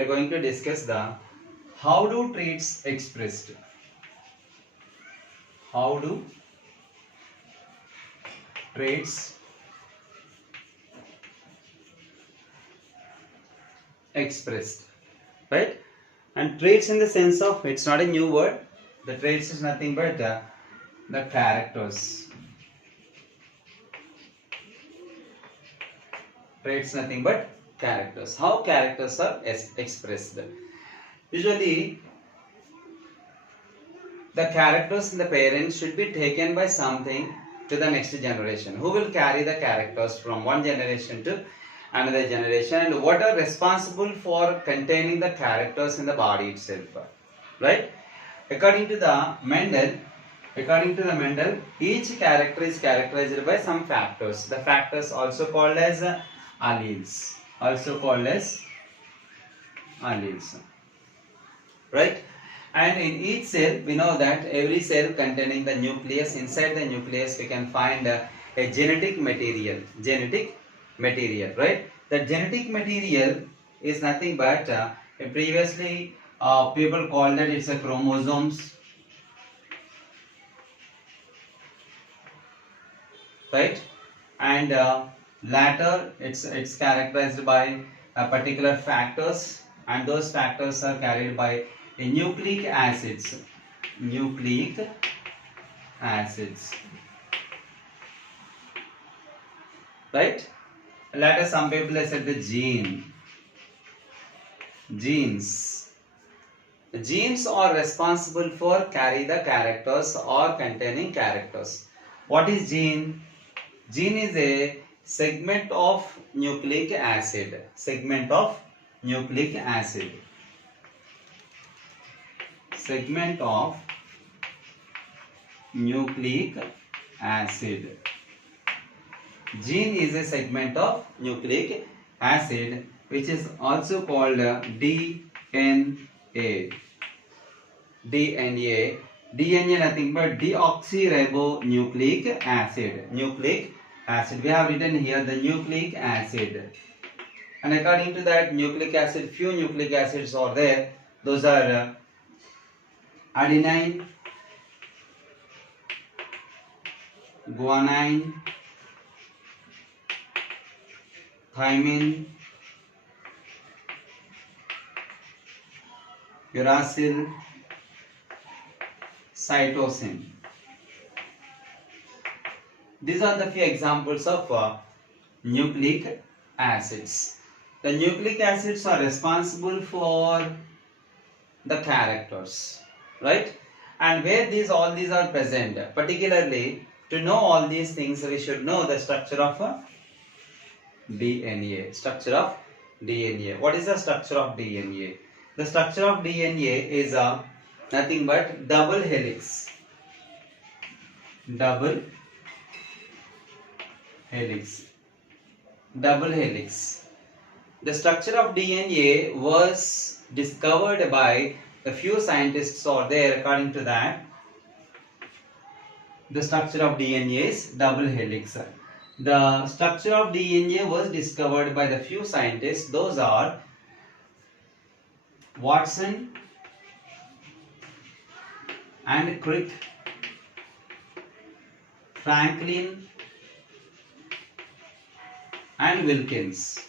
are going to discuss the how do traits expressed. How do traits expressed, right? And traits in the sense of, it's not a new word. The traits is nothing but the characters. Traits nothing but characters. How characters are expressed? Usually, the characters in the parents should be taken by something to the next generation. Who will carry the characters from one generation to another generation, and what are responsible for containing the characters in the body itself, right? According to the Mendel, each character is characterized by some factors. The factors also called as alleles. Right? And in each cell, we know that every cell containing the nucleus, inside the nucleus we can find a genetic material. Right? The genetic material is nothing but previously people called that it's a chromosomes, right? And later it's characterized by particular factors, and those factors are carried by nucleic acids. Right? Later some people have said the genes. The genes are responsible for carry the characters or containing characters. What is gene? Gene is a segment of nucleic acid. Segment of nucleic acid. Gene is a segment of nucleic acid which is also called DNA. DNA nothing but deoxyribonucleic acid. We have written here the nucleic acid. And according to that nucleic acid, few nucleic acids are there. Those are adenine, guanine, thymine, uracil, cytosine. These are the few examples of nucleic acids. The nucleic acids are responsible for the characters, right? And where all these are present, particularly to know all these things, we should know the structure of DNA. What is the structure of DNA? The structure of DNA is nothing but double helix. The structure of DNA was discovered by a few scientists are there. According to that, the structure of DNA is double helix. The structure of DNA was discovered by the few scientists. Those are Watson and Crick, Franklin and Wilkins.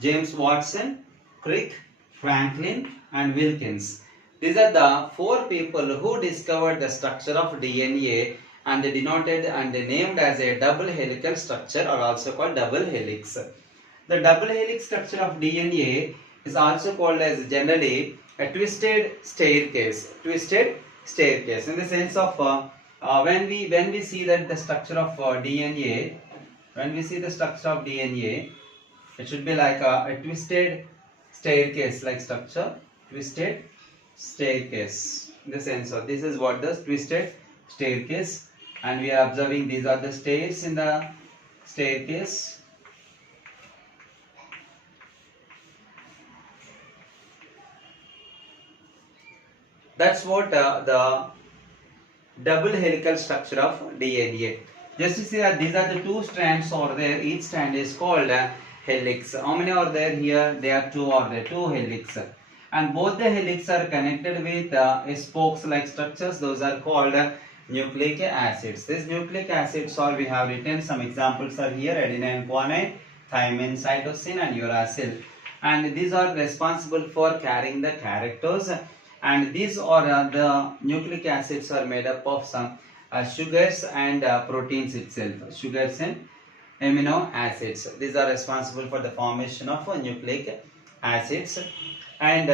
James Watson, Crick, Franklin and Wilkins. These are the four people who discovered the structure of DNA, and they denoted and they named as a double helical structure, or also called double helix. The double helix structure of DNA is also called as generally a twisted staircase. In the sense of when we see that the structure of DNA, it should be like a twisted staircase like structure. Twisted staircase. In the sense of, this is what the twisted staircase, and we are observing these are the stairs in the staircase. That's what the double helical structure of DNA. Just to see that these are the two strands over there. Each strand is called helix. How many are there here? There are two are there, two helix. And both the helix are connected with spokes-like structures. Those are called nucleic acids. These nucleic acids are, we have written some examples are here: adenine, guanine, thymine, cytosine, and uracil. And these are responsible for carrying the characters. And these are the nucleic acids are made up of some sugars and proteins itself. Sugars and amino acids. These are responsible for the formation of nucleic acids, and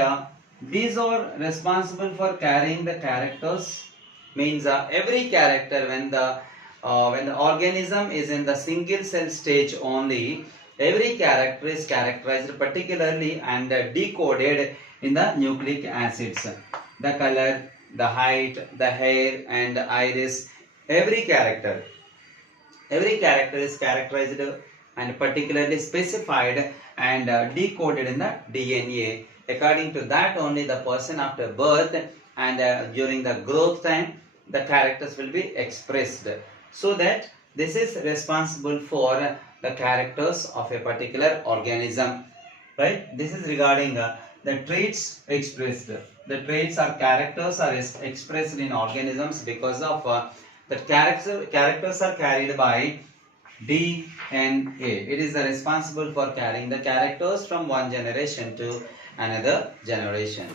these are responsible for carrying the characters. Means every character, when the organism is in the single cell stage only, every character is characterized particularly and decoded in the nucleic acids. The color, the height, the hair, and the iris, every character is characterized and particularly specified and decoded in the DNA. According to that only, the person after birth and during the growth time, the characters will be expressed. So that this is responsible for the characters of a particular organism. Right? This is regarding the traits expressed. The traits or characters are expressed in organisms because of the characters are carried by DNA. It is responsible for carrying the characters from one generation to another generation.